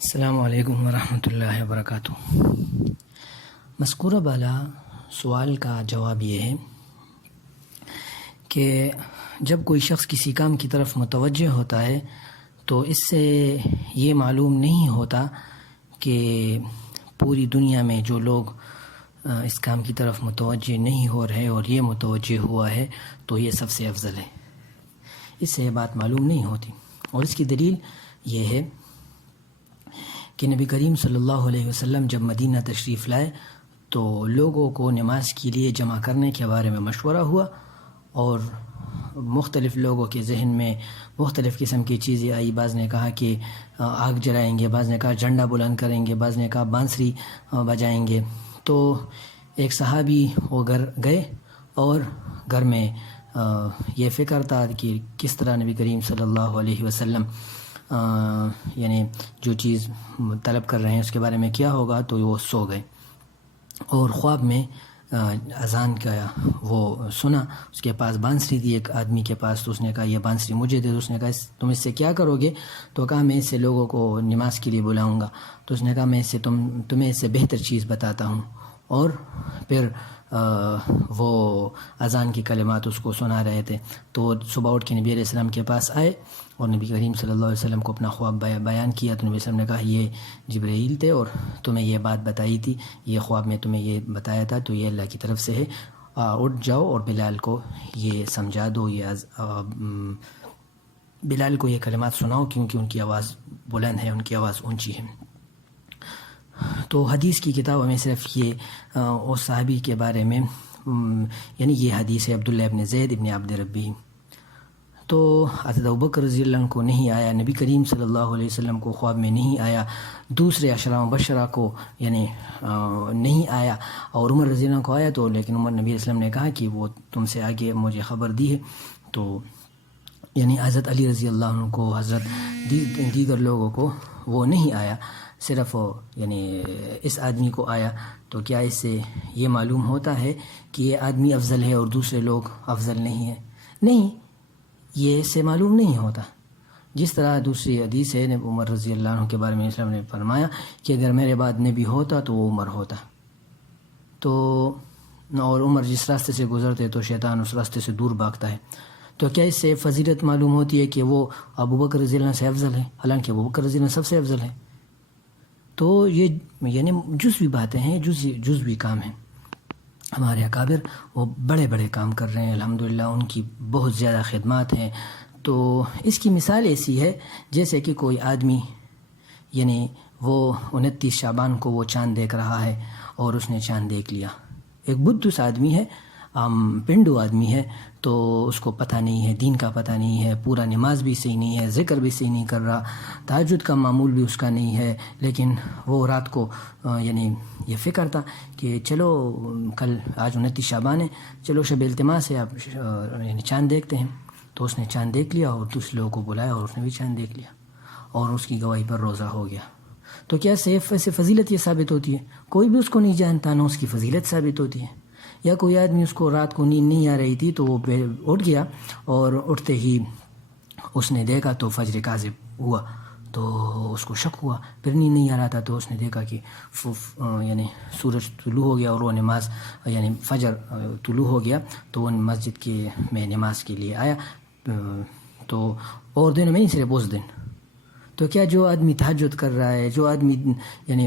السلام علیکم ورحمۃ اللہ وبرکاتہ۔ مذکورہ بالا سوال کا جواب یہ ہے کہ جب کوئی شخص کسی کام کی طرف متوجہ ہوتا ہے تو اس سے یہ معلوم نہیں ہوتا کہ پوری دنیا میں جو لوگ اس کام کی طرف متوجہ نہیں ہو رہے اور یہ متوجہ ہوا ہے تو یہ سب سے افضل ہے۔ اس سے یہ بات معلوم نہیں ہوتی، اور اس کی دلیل یہ ہے کہ نبی کریم صلی اللہ علیہ وسلم جب مدینہ تشریف لائے تو لوگوں کو نماز کے لیے جمع کرنے کے بارے میں مشورہ ہوا، اور مختلف لوگوں کے ذہن میں مختلف قسم کی چیزیں آئی۔ بعض نے کہا کہ آگ جلائیں گے، بعض نے کہا جھنڈا بلند کریں گے، بعض نے کہا بانسری بجائیں گے۔ تو ایک صحابی وہ گھر گئے اور گھر میں یہ فکر تھا کہ کس طرح نبی کریم صلی اللہ علیہ وسلم یعنی جو چیز طلب کر رہے ہیں اس کے بارے میں کیا ہوگا، تو وہ سو گئے اور خواب میں اذان کا وہ سنا۔ اس کے پاس بانسری تھی ایک آدمی کے پاس، تو اس نے کہا یہ بانسری مجھے دے دو۔ اس نے کہا تم اس سے کیا کرو گے؟ تو کہا میں اس سے لوگوں کو نماز کے لیے بلاؤں گا۔ تو اس نے کہا میں اس سے تمہیں اس سے بہتر چیز بتاتا ہوں، اور پھر وہ اذان کی کلمات اس کو سنا رہے تھے۔ تو صبح اٹھ کے نبی علیہ السلام کے پاس آئے اور نبی کریم صلی اللہ علیہ وسلم کو اپنا خواب بیان کیا۔ تو نبی علیہ السلام نے کہا یہ جبرائیل تھے اور تمہیں یہ بات بتائی تھی، یہ خواب میں تمہیں یہ بتایا تھا، تو یہ اللہ کی طرف سے ہے، اٹھ جاؤ اور بلال کو یہ سمجھا دو، بلال کو یہ کلمات سناؤ، کیونکہ ان کی آواز بلند ہے، ان کی آواز اونچی ہے۔ تو حدیث کی کتابوں میں صرف یہ اس صحابی کے بارے میں یعنی یہ حدیث ہے عبداللہ ابن زید ابن عبد ربی۔ تو حضرت ابوبکر رضی اللہ عنہ کو نہیں آیا، نبی کریم صلی اللہ علیہ وسلم کو خواب میں نہیں آیا، دوسرے عشرہ مبشرہ کو یعنی نہیں آیا، اور عمر رضی اللہ عنہ کو آیا، تو لیکن عمر نبی علیہ السلام نے کہا کہ وہ تم سے آگے مجھے خبر دی ہے۔ تو یعنی حضرت علی رضی اللہ عنہ کو، حضرت دیگر لوگوں کو وہ نہیں آیا، صرف یعنی اس آدمی کو آیا۔ تو کیا اس سے یہ معلوم ہوتا ہے کہ یہ آدمی افضل ہے اور دوسرے لوگ افضل نہیں ہیں؟ نہیں، یہ اس سے معلوم نہیں ہوتا۔ جس طرح دوسری حدیث ہے عمر رضی اللہ عنہ کے بارے میں اسلام نے فرمایا کہ اگر میرے بعد نبی ہوتا تو وہ عمر ہوتا، تو اور عمر جس راستے سے گزرتے تو شیطان اس راستے سے دور بھاگتا ہے۔ تو کیا اس سے فضیلت معلوم ہوتی ہے کہ وہ ابوبکر رضی اللہ عنہ سے افضل ہے، حالانکہ ابوبکر رضی اللہ عنہ سب سے افضل ہے؟ تو یہ یعنی جزوی باتیں ہیں، جزوی کام ہیں۔ ہمارے اکابر وہ بڑے بڑے کام کر رہے ہیں، الحمدللہ ان کی بہت زیادہ خدمات ہیں۔ تو اس کی مثال ایسی ہے جیسے کہ کوئی آدمی یعنی وہ 29 شعبان کو وہ چاند دیکھ رہا ہے اور اس نے چاند دیکھ لیا۔ ایک بدھس آدمی ہے، پنڈو آدمی ہے، تو اس کو پتہ نہیں ہے، دین کا پتہ نہیں ہے، پورا نماز بھی صحیح نہیں ہے، ذکر بھی صحیح نہیں کر رہا، تہجد کا معمول بھی اس کا نہیں ہے، لیکن وہ رات کو یعنی یہ فکر تھا کہ چلو کل آج 29 شعبان ہے، چلو شب التماس ہے، آپ یعنی چاند دیکھتے ہیں۔ تو اس نے چاند دیکھ لیا اور دوسرے لوگوں کو بلایا اور اس نے بھی چاند دیکھ لیا، اور اس کی گواہی پر روزہ ہو گیا۔ تو کیا سے فضیلت یہ ثابت ہوتی ہے؟ کوئی بھی اس کو نہیں جانتا، نہ اس کی فضیلت ثابت ہوتی ہے۔ یا کوئی آدمی اس کو رات کو نیند نہیں آ رہی تھی تو وہ اٹھ گیا، اور اٹھتے ہی اس نے دیکھا تو فجر کاذب ہوا، تو اس کو شک ہوا، پھر نیند نہیں آ رہا تھا، تو اس نے دیکھا کہ یعنی سورج طلوع ہو گیا، اور وہ نماز یعنی فجر طلوع ہو گیا، تو وہ مسجد کے میں نماز کے لیے آیا۔ تو اور دنوں میں نہیں، صرف اس دن۔ تو کیا جو آدمی تہجد کر رہا ہے، جو آدمی یعنی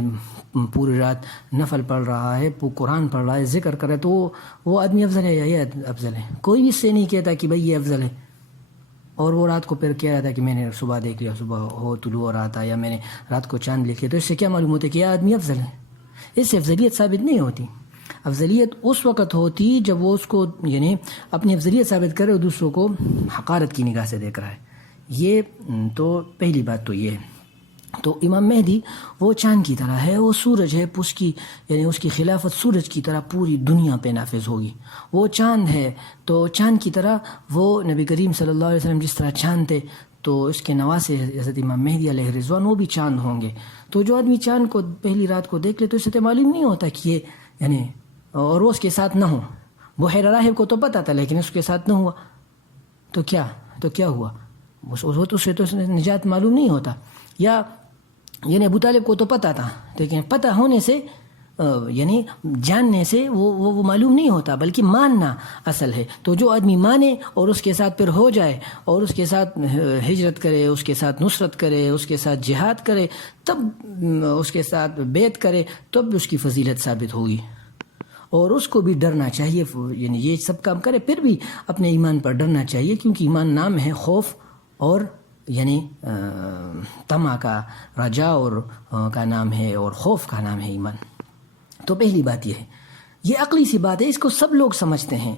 پوری رات نفل پڑھ رہا ہے، قرآن پڑھ رہا ہے، ذکر کر رہا ہے، تو وہ آدمی افضل ہے یا یہ افضل ہے؟ کوئی بھی اس سے نہیں کہتا کہ بھائی یہ افضل ہے۔ اور وہ رات کو پھر کہہ رہا تھا کہ میں نے صبح دیکھ لیا، صبح طلوع ہو رہا تھا، یا میں نے رات کو چاند دیکھ لیا، تو اس سے کیا معلوم ہوتا ہے کہ یہ آدمی افضل ہے؟ اس سے افضلیت ثابت نہیں ہوتی۔ افضلیت اس وقت ہوتی جب وہ اس کو یعنی اپنی افضلیت ثابت کرے اور دوسروں کو حقارت کی نگاہ سے دیکھ رہا ہے۔ یہ تو پہلی بات تو یہ ہے۔ تو امام مہدی وہ چاند کی طرح ہے، وہ سورج ہے، اس کی یعنی اس کی خلافت سورج کی طرح پوری دنیا پہ نافذ ہوگی۔ وہ چاند ہے، تو چاند کی طرح وہ نبی کریم صلی اللہ علیہ وسلم جس طرح چاند تھے، تو اس کے نواسے حضرت امام مہدی علیہ رضوان وہ بھی چاند ہوں گے۔ تو جو آدمی چاند کو پہلی رات کو دیکھ لے تو اسے معلوم نہیں ہوتا کہ یہ یعنی اور وہ اس کے ساتھ نہ ہو۔ بحیرہ راہب کو تو پتہ تھا لیکن اس کے ساتھ نہ ہوا، تو کیا ہوا؟ اس سے تو نجات معلوم نہیں ہوتا۔ یا یعنی ابو طالب کو تو پتہ تھا، لیکن پتہ ہونے سے یعنی جاننے سے وہ معلوم نہیں ہوتا، بلکہ ماننا اصل ہے. تو جو آدمی مانے اور اس کے ساتھ پھر ہو جائے اور اس کے ساتھ ہجرت کرے، اس کے ساتھ نصرت کرے، اس کے ساتھ جہاد کرے، تب اس کے ساتھ بیعت کرے، تب اس کی فضیلت ثابت ہوگی. اور اس کو بھی ڈرنا چاہیے، یعنی یہ سب کام کرے پھر بھی اپنے ایمان پر ڈرنا چاہیے، کیونکہ ایمان نام ہے خوف اور یعنی طمع کا، رجا اور کا نام ہے، اور خوف کا نام ہے ایمان. تو پہلی بات یہ ہے، یہ عقلی سی بات ہے، اس کو سب لوگ سمجھتے ہیں،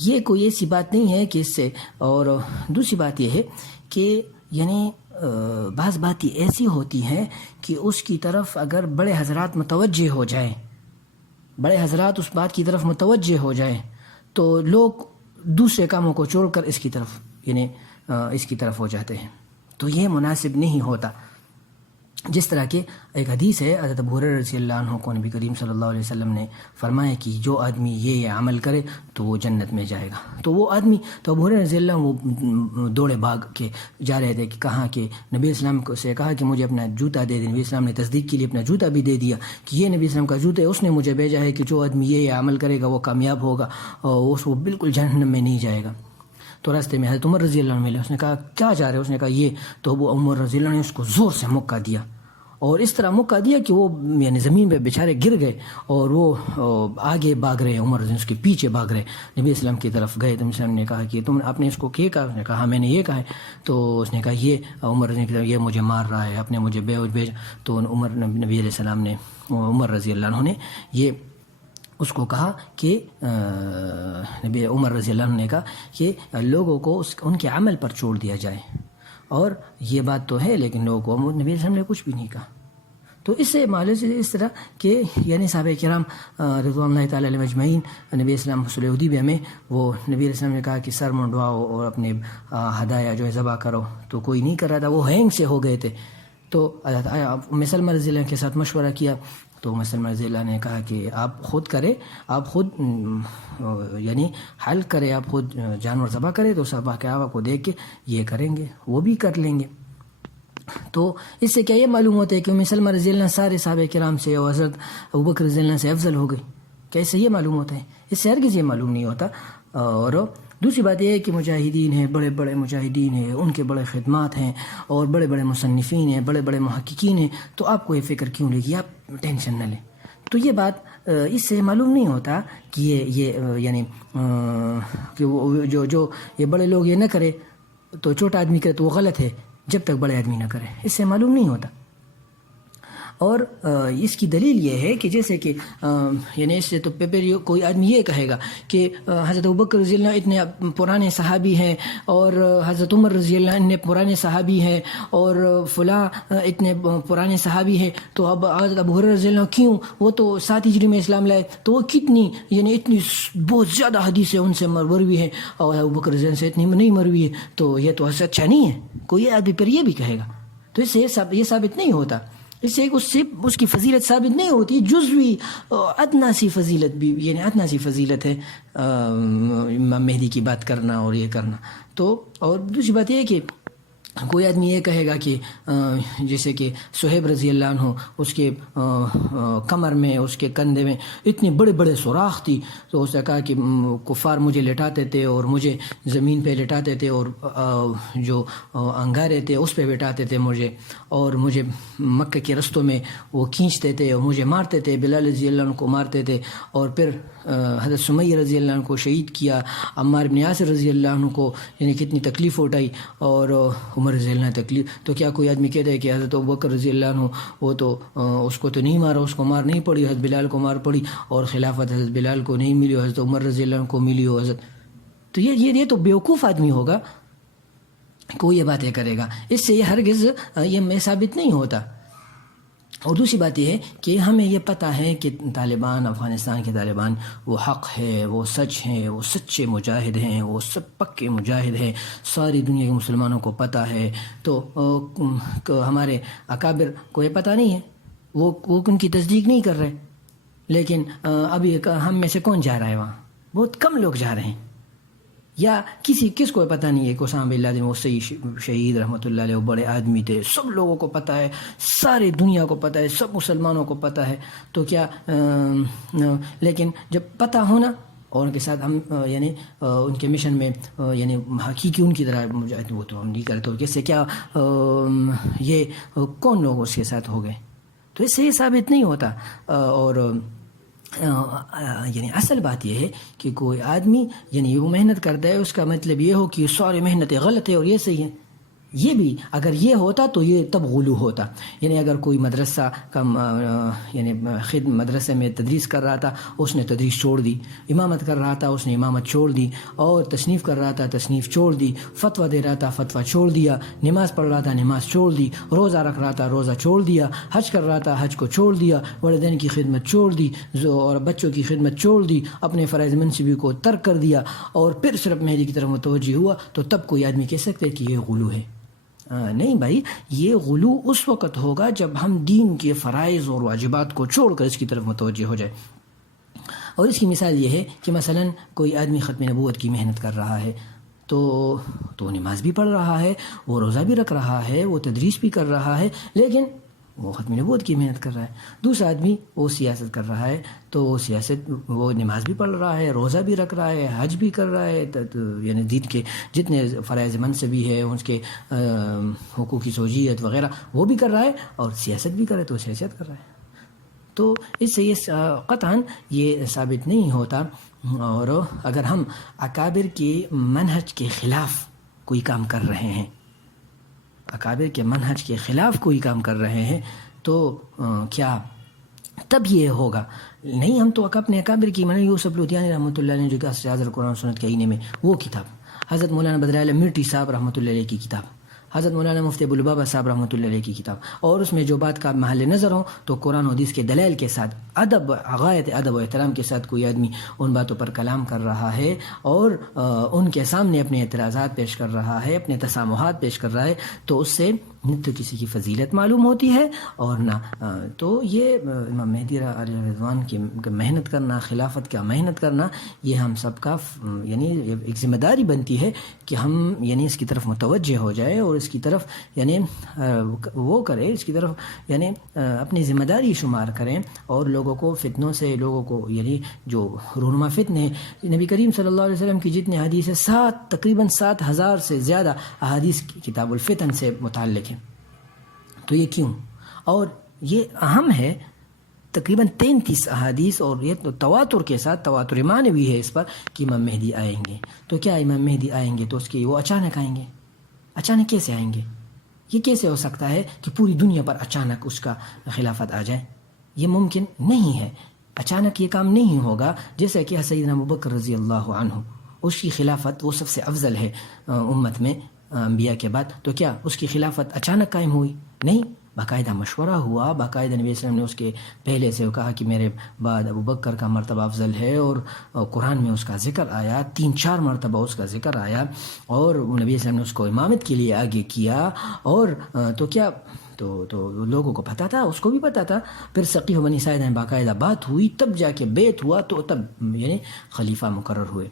یہ کوئی ایسی بات نہیں ہے کہ اس سے. اور دوسری بات یہ ہے کہ یعنی بعض باتیں ایسی ہوتی ہیں کہ اس کی طرف اگر بڑے حضرات متوجہ ہو جائیں، بڑے حضرات اس بات کی طرف متوجہ ہو جائیں، تو لوگ دوسرے کاموں کو چھوڑ کر اس کی طرف یعنی اس کی طرف ہو جاتے ہیں. تو یہ مناسب نہیں ہوتا. جس طرح کہ ایک حدیث ہے حضرت ابو ہریرہ رضی اللہ عنہ کو نبی کریم صلی اللہ علیہ وسلم نے فرمایا کہ جو آدمی یہ عمل کرے تو وہ جنت میں جائے گا. تو وہ آدمی، تو ابو ہریرہ رضی اللہ عنہ وہ دوڑے بھاگ کے جا رہے تھے کہ کہاں کہ نبی اسلام کو سے کہا کہ مجھے اپنا جوتا دے دیں. نبی اسلام نے تصدیق کے لیے اپنا جوتا بھی دے دیا کہ یہ نبی اسلام کا جوتا ہے، اس نے مجھے بھیجا ہے کہ جو آدمی یہ عمل کرے گا وہ کامیاب ہوگا اور وہ بالکل جہنم میں نہیں جائے گا. تو راستے میں حضرت عمر رضی اللہ عنہ ملے، اس نے کہا کیا جا رہے ہو؟ اس نے کہا یہ. تو ابو عمر رضی اللہ عنہ نے اس کو زور سے مکہ دیا، اور اس طرح مکہ دیا کہ وہ یعنی زمین پہ بیچارے گر گئے، اور وہ آگے بھاگ رہے، عمر رضی اس کے پیچھے بھاگ رہے، نبی اسلام کی طرف گئے. تو اسلام نے کہا کہ آپ نے اس کو کیا کہا؟ اس نے کہا ہاں میں نے یہ کہا ہے. تو اس نے کہا یہ عمر رضی کی طرف یہ مجھے مار رہا ہے، آپ نے مجھے بھیجا. تو نبی علیہ السلام نے، عمر رضی اللہ عنہ نے یہ اس کو کہا کہ نبی عمر رضی اللہ عنہ نے کہا کہ لوگوں کو ان کے عمل پر چھوڑ دیا جائے. اور یہ بات تو ہے، لیکن لوگوں کو نبی علیہ السلام نے کچھ بھی نہیں کہا. تو اس سے معلوم سے اس طرح کہ یعنی صحابہ کرام رضوان اللہ تعالیٰ علیہ اجمعین، نبی اسلام صلح حدیبیہ میں وہ نبی علیہ السلام نے کہا کہ سر منڈواؤ اور اپنے ہدایہ جو ہے ذبح کرو، تو کوئی نہیں کر رہا تھا، وہ ہینگ سے ہو گئے تھے. تو ام سلمہ رضی اللہ کے ساتھ مشورہ کیا، تو ام سلمہ رضی اللہ نے کہا کہ آپ خود کرے، آپ خود یعنی حل کرے، آپ خود جانور ذبح کرے. تو صحابہ کرام کو دیکھ کے یہ کریں گے، وہ بھی کر لیں گے. تو اس سے کیا یہ معلوم ہوتا ہے کہ ام سلمہ رضی اللہ سارے صحابہ کرام سے اور حضرت ابوبکر رضی اللہ سے افضل ہو گئی؟ کیا اس سے یہ معلوم ہوتا ہے؟ اس سے ہرگز یہ معلوم نہیں ہوتا. اور دوسری بات یہ ہے کہ مجاہدین ہیں، بڑے بڑے مجاہدین ہیں، ان کے بڑے خدمات ہیں، اور بڑے بڑے مصنفین ہیں، بڑے بڑے محققین ہیں. تو آپ کو یہ فکر کیوں لگی؟ آپ ٹینشن نہ لیں. تو یہ بات اس سے معلوم نہیں ہوتا کہ یہ یعنی کہ وہ جو یہ بڑے لوگ یہ نہ کرے تو چھوٹا آدمی کرے تو وہ غلط ہے، جب تک بڑے آدمی نہ کرے. اس سے معلوم نہیں ہوتا. اور اس کی دلیل یہ ہے کہ جیسے کہ یعنی اس سے تو کوئی آدمی یہ کہے گا کہ حضرت ابوبکر رضی اللہ اتنے پرانے صحابی ہیں، اور حضرت عمر رضی اللہ اتنے پرانے صحابی ہیں، اور فلاں اتنے پرانے صحابی ہیں، تو اب حضرت ابو ہریرہ رضی اللہ کیوں؟ وہ تو 7 ہجری میں اسلام لائے، تو وہ کتنی یعنی اتنی بہت زیادہ حدیثیں ان سے مروی ہیں، اور ابوبکر رضی اللہ سے اتنی نہیں مروی ہے، تو یہ تو اچھا نہیں ہے. کوئی آدمی پھر یہ بھی کہے گا. تو اس سے یہ ثابت نہیں ہوتا، اس سے اس کی فضیلت ثابت نہیں ہوتی. جزوی ادنا سی فضیلت بھی، یعنی ادنا سی فضیلت ہے امام مہدی کی بات کرنا اور یہ کرنا. تو اور دوسری بات یہ ہے کہ کوئی آدمی یہ کہے گا کہ جیسے کہ صہیب رضی اللہ عنہ، اس کے کمر میں، اس کے کندھے میں اتنے بڑے بڑے سوراخ تھی، تو اس نے کہا کہ کفار مجھے لٹاتے تھے اور مجھے زمین پہ لٹاتے تھے، اور جو انگارے تھے اس پہ بٹھاتے تھے مجھے، اور مجھے مکہ کے رستوں میں وہ کھینچتے تھے اور مجھے مارتے تھے. بلال رضی اللہ عنہ کو مارتے تھے، اور پھر حضرت سمیہ رضی اللہ عنہ کو شہید کیا، عمار بن یاسر رضی اللہ عنہ کو یعنی کتنی تکلیف اٹھائی، اور عمر رضی اللہ عنہ تکلیف. تو کیا کوئی آدمی کہتا ہے کہ حضرت ابوبکر رضی اللہ عنہ وہ تو اس کو تو نہیں مارا، اس کو مار نہیں پڑی، حضرت بلال کو مار پڑی، اور خلافت حضرت بلال کو نہیں ملی، حضرت عمر رضی اللہ عنہ کو ملی ہو حضرت. تو یہ تو بیوقوف آدمی ہوگا، کوئی یہ باتیں کرے گا. اس سے یہ ہرگز یہ میں ثابت نہیں ہوتا. اور دوسری بات یہ ہے کہ ہمیں یہ پتہ ہے کہ طالبان، افغانستان کے طالبان وہ حق ہے، وہ سچ ہیں، وہ سچے مجاہد ہیں، وہ سب پکے مجاہد ہیں، ساری دنیا کے مسلمانوں کو پتہ ہے. تو ہمارے اکابر کو یہ پتہ نہیں ہے، وہ ان کی تصدیق نہیں کر رہے. لیکن ابھی ہم میں سے کون جا رہا ہے وہاں؟ بہت کم لوگ جا رہے ہیں. یا کس کو پتہ نہیں ہے کہ اسامہ بن لادن وہ شہید رحمۃ اللہ علیہ وہ بڑے آدمی تھے، سب لوگوں کو پتہ ہے، سارے دنیا کو پتہ ہے، سب مسلمانوں کو پتہ ہے، تو کیا لیکن جب پتہ ہونا اور ان کے ساتھ ہم یعنی ان کے مشن میں یعنی حقیقی ان کی طرح مجاہد وہ تو ہم نہیں کرتے، تو کیسے کیا یہ کون لوگ اس کے ساتھ ہو گئے؟ تو اس سے یہ ثابت نہیں ہوتا. اور یعنی اصل بات یہ ہے کہ کوئی آدمی یعنی وہ محنت کرتا ہے، اس کا مطلب یہ ہو کہ سارے محنتیں غلط ہے اور یہ صحیح ہے. یہ بھی اگر یہ ہوتا تو یہ تب غلو ہوتا. یعنی اگر کوئی مدرسہ کا یعنی مدرسے میں تدریس کر رہا تھا، اس نے تدریس چھوڑ دی، امامت کر رہا تھا، اس نے امامت چھوڑ دی، اور تصنیف کر رہا تھا، تصنیف چھوڑ دی، فتویٰ دے رہا تھا، فتویٰ چھوڑ دیا، نماز پڑھ رہا تھا، نماز چھوڑ دی، روزہ رکھ رہا تھا، روزہ چھوڑ دیا، حج کر رہا تھا، حج کو چھوڑ دیا، والدین کی خدمت چھوڑ دی اور بچوں کی خدمت چھوڑ دی، اپنے فرائض منصبی کو ترک کر دیا، اور پھر صرف مہدی کی طرف متوجہ ہوا، تو تب کوئی آدمی کہہ سکتے کہ یہ غلو ہے؟ نہیں بھائی، یہ غلو اس وقت ہوگا جب ہم دین کے فرائض اور واجبات کو چھوڑ کر اس کی طرف متوجہ ہو جائے. اور اس کی مثال یہ ہے کہ مثلا کوئی آدمی ختم نبوت کی محنت کر رہا ہے، تو نماز بھی پڑھ رہا ہے، وہ روزہ بھی رکھ رہا ہے، وہ تدریس بھی کر رہا ہے، لیکن وہ ختم نبوت کی محنت کر رہا ہے. دوسرا آدمی وہ سیاست کر رہا ہے، تو وہ نماز بھی پڑھ رہا ہے، روزہ بھی رکھ رہا ہے، حج بھی کر رہا ہے، یعنی دین کے جتنے فرائض منصبی ہے، اس کے حقوقی زوجیت وغیرہ وہ بھی کر رہا ہے، اور سیاست بھی کر رہا ہے، تو سیاست کر رہا ہے. تو اس سے یہ قطعاً یہ ثابت نہیں ہوتا. اور اگر ہم اکابر کے منہج کے خلاف کوئی کام کر رہے ہیں، اکابر کے منہج کے خلاف کوئی کام کر رہے ہیں، تو کیا تب یہ ہوگا؟ نہیں، ہم تو اپنے اکابر کی مولانا یوسف لدھیانی رحمۃ اللہ علیہ جو کہ اصل قرآن سنت کے آئینے میں وہ کتاب، حضرت مولانا بدر عالم مرٹی صاحب رحمۃ اللہ علیہ کی کتاب، حضرت مولانا مفتی ابوالبابا صاحب رحمۃ اللہ علیہ کی کتاب، اور اس میں جو بات کا محل نظر ہو تو قرآن و حدیث کے دلائل کے ساتھ ادب، غایت ادب و احترام کے ساتھ کوئی آدمی ان باتوں پر کلام کر رہا ہے اور ان کے سامنے اپنے اعتراضات پیش کر رہا ہے، اپنے تسامحات پیش کر رہا ہے، تو اس سے نہ تو کسی کی فضیلت معلوم ہوتی ہے، اور نہ تو یہ امام مہدی علیہ رضوان کی محنت کرنا، خلافت کا محنت کرنا، یہ ہم سب کا یعنی ایک ذمہ داری بنتی ہے کہ ہم یعنی اس کی طرف متوجہ ہو جائے اور اس کی طرف یعنی وہ کرے، اس کی طرف یعنی اپنی ذمہ داری شمار کریں، اور لوگوں کو فتنوں سے، لوگوں کو یعنی جو رونما فتنے، نبی کریم صلی اللہ علیہ وسلم کی جتنے حدیث ہے تقریباً 7,000 سے زیادہ احادیث کتاب الفتن سے متعلق ہیں. تو یہ کیوں؟ اور یہ اہم ہے، تقریباً 33 احادیث، اور یہ تواتر کے ساتھ، تواتر معنوی ہے اس پر کہ امام مہدی آئیں گے. تو کیا امام مہدی آئیں گے تو اس کے وہ اچانک آئیں گے؟ اچانک کیسے آئیں گے؟ یہ کیسے ہو سکتا ہے کہ پوری دنیا پر اچانک اس کا خلافت آ جائے؟ یہ ممکن نہیں ہے، اچانک یہ کام نہیں ہوگا. جیسا کہ سیدنا ابوبکر رضی اللہ عنہ، اس کی خلافت وہ سب سے افضل ہے امت میں انبیاء کے بعد، تو کیا اس کی خلافت اچانک قائم ہوئی؟ نہیں، باقاعدہ مشورہ ہوا، باقاعدہ نبی صلی اللہ علیہ وسلم نے اس کے پہلے سے کہا کہ میرے بعد ابوبکر کا مرتبہ افضل ہے، اور قرآن میں اس کا ذکر آیا، 3-4 مرتبہ اس کا ذکر آیا، اور نبی صلی اللہ علیہ وسلم نے اس کو امامت کے لیے آگے کیا. اور تو کیا تو لوگوں کو پتہ تھا، اس کو بھی پتہ تھا. پھر سقیف بنی ساعدہ میں باقاعدہ بات ہوئی، تب جا کے بیعت ہوا، تو تب یعنی خلیفہ مقرر ہوئے.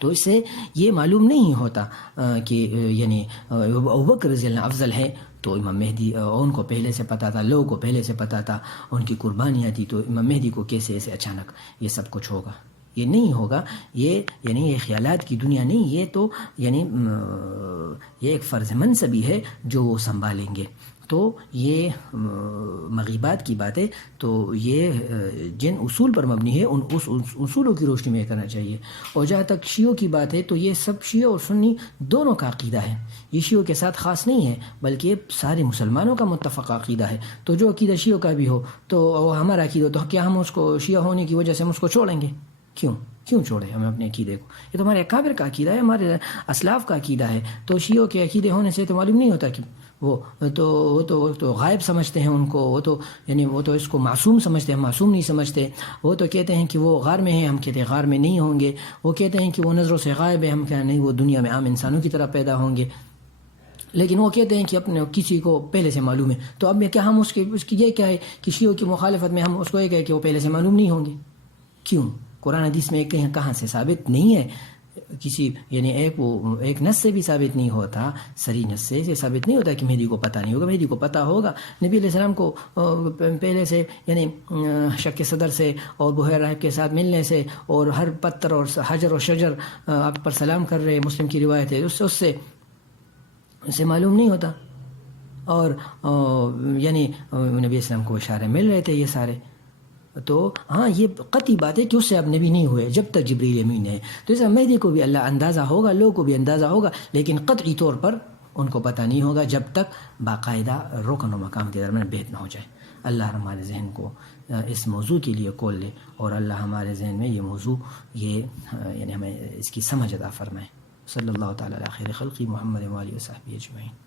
تو اس سے یہ معلوم نہیں ہوتا کہ یعنی ابوبکر رضی اللہ عنہ افضل ہے، تو امام مہدی ان کو پہلے سے پتہ تھا، لوگوں کو پہلے سے پتہ تھا، ان کی قربانیاں تھی، تو امام مہدی کو کیسے ایسے اچانک یہ سب کچھ ہوگا؟ یہ نہیں ہوگا. یہ یعنی یہ خیالات کی دنیا نہیں، یہ تو یعنی یہ ایک فرض منصبی ہے جو وہ سنبھالیں گے. تو یہ مغیبات کی باتیں تو یہ جن اصول پر مبنی ہے، اس اصولوں کی روشنی میں کرنا چاہیے. اور جہاں تک شیعوں کی بات ہے، تو یہ سب شیعہ اور سنی دونوں کا عقیدہ ہے. یہ شیعوں کے ساتھ خاص نہیں ہے، بلکہ یہ سارے مسلمانوں کا متفق عقیدہ ہے. تو جو عقیدہ شیعوں کا بھی ہو تو ہمارا عقیدہ، تو کیا ہم اس کو شیعہ ہونے کی وجہ سے ہم اس کو چھوڑیں گے؟ کیوں چھوڑے ہمیں اپنے عقیدے کو؟ یہ تو ہمارے اکابر کا عقیدہ ہے، ہمارے اسلاف کا عقیدہ ہے. تو شیعوں کے عقیدے ہونے سے تو معلوم نہیں ہوتا کہ وہ تو غائب سمجھتے ہیں ان کو، وہ تو اس کو معصوم سمجھتے ہیں، معصوم نہیں سمجھتے. وہ تو کہتے ہیں کہ وہ غار میں ہیں، ہم کہتے ہیں غار میں نہیں ہوں گے. وہ کہتے ہیں کہ وہ نظروں سے غائب ہے، ہم کہتے نہیں، وہ دنیا میں عام انسانوں کی طرح پیدا ہوں گے. لیکن وہ کہتے ہیں کہ اپنے کسی کو پہلے سے معلوم ہے. تو اب کیا ہم اس کی یہ کیا ہے کہ شیعوں کی مخالفت میں ہم اس کو یہ کہیں کہ وہ پہلے سے معلوم نہیں ہوں گے؟ کیوں؟ قرآن حدیث میں کہیں کہاں سے ثابت نہیں ہے. کسی یعنی ایک نص سے بھی ثابت نہیں ہوتا، صریح نص سے ثابت نہیں ہوتا کہ مہدی کو پتہ نہیں ہوگا. مہدی کو پتہ ہوگا. نبی علیہ السلام کو پہلے سے یعنی شک صدر سے اور بحیر راہب کے ساتھ ملنے سے اور ہر پتھر اور حجر و شجر آپ پر سلام کر رہے، مسلم کی روایت ہے، اس سے معلوم نہیں ہوتا. اور یعنی نبی علیہ السلام کو اشارے مل رہے تھے یہ سارے. تو ہاں یہ قطعی بات ہے کہ اس سے آپ نبی نہیں ہوئے جب تک جبریل امین ہے. تو اس مہدی کو بھی اللہ اندازہ ہوگا، لوگوں کو بھی اندازہ ہوگا، لیکن قطعی طور پر ان کو پتہ نہیں ہوگا جب تک باقاعدہ رکن و مقام کے درمیان بھید نہ ہو جائے. اللہ ہمارے ذہن کو اس موضوع کے لیے کھول لے، اور اللہ ہمارے ذہن میں یہ موضوع یعنی ہمیں اس کی سمجھ عطا فرمائے. صلی اللہ تعالیٰ علی خیر خلقی محمد و آلہ و صحبہ اجمعین.